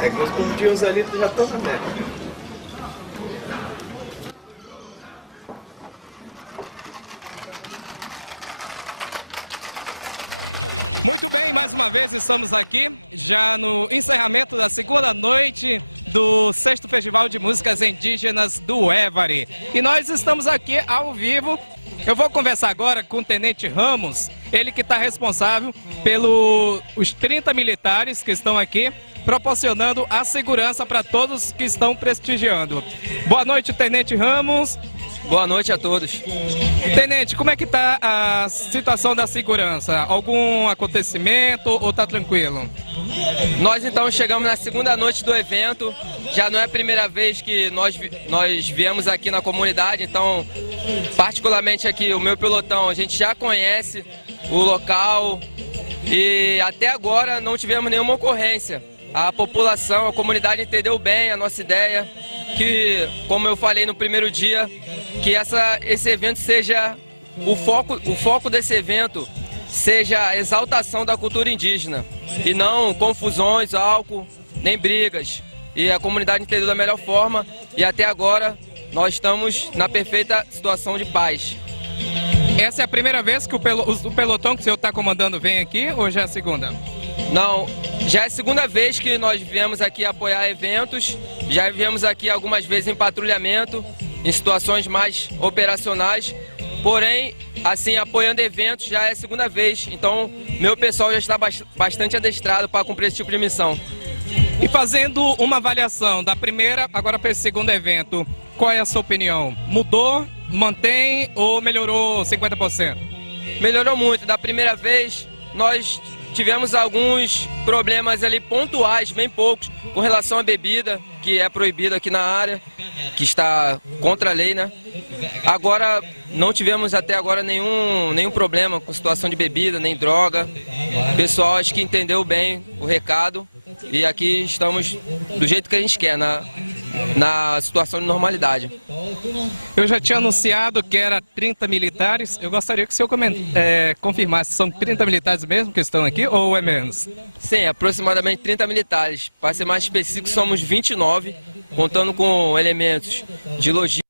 É, que os pontinhos ali já estão na meta. Muito bem, mais uma vez estamos aqui, já no encerramento da segunda noite do 6º Festival de Músicas Indígenas do Évari. E nós estamos aqui ao vivo. Eu vou conversar agora com o Tenente Ramos, ele que está responsável pelos 30 militares que estão aqui, proporcionando a segurança para todos que estão prestigiando. Boa noite, Tenente Ramos. Boa noite a todos. Tenente, como é que está a situação da segurança? Algum acontecimento ou está tranquilo? Nós então chegamos na segunda noite do evento, já não é a primeira vez que nós viemos aqui na comunidade, então particularmente aqui o meu pelotão, a gente já conhece o local e até agora não tivemos nenhuma ocorrência. A população, a comunidade entendeu bem a nossa ideia, que, como eu falei no primeiro dia, que esse evento seja, o foco desse evento seja a exaltação da cultura indígena, e não confusões, álcool, nem brigas. E a comunidade entendeu da melhor forma, e até agora nós estamos na perfeita situação de paz. Essa é a primeira vez que o pelotão que o senhor está comandando vem aqui, ou já é a segunda? Não, já é a segunda vez que nós viemos aqui apoiar eventos, já viemos aqui algumas vezes em patrulhamento, em situações mais operacionais, porém, assim, apoiando eventos já é a segunda vez, então meu pessoal já está bastante adestrado para cumprir esse tipo de missão. E fazendo uma avaliação da primeira agora para esse segundo evento, qual é a sua opinião? Mudou, mantém ou melhorou 50%? Melhorou muito. Da primeira vez nós tivemos alguns problemas ali pontuais, bem poucos, com relação à bebida, que é proibida aqui na área, que está contra a lei, né? Agora, não tivemos até agora nenhum problema com situação de bebida, nem droga. O pessoal acho que entendeu bem o recado e aqui estamos do jeito que a gente quer, na situação de normalidade. Eu já tinha anunciado que era 30 militares, eu gostaria que o senhor confirmasse, são 30 militares mesmo que estão aqui ou é menos? Sim, aproximadamente 30 militares. Para ser mais específico, somos 29, contando com elementos de logística.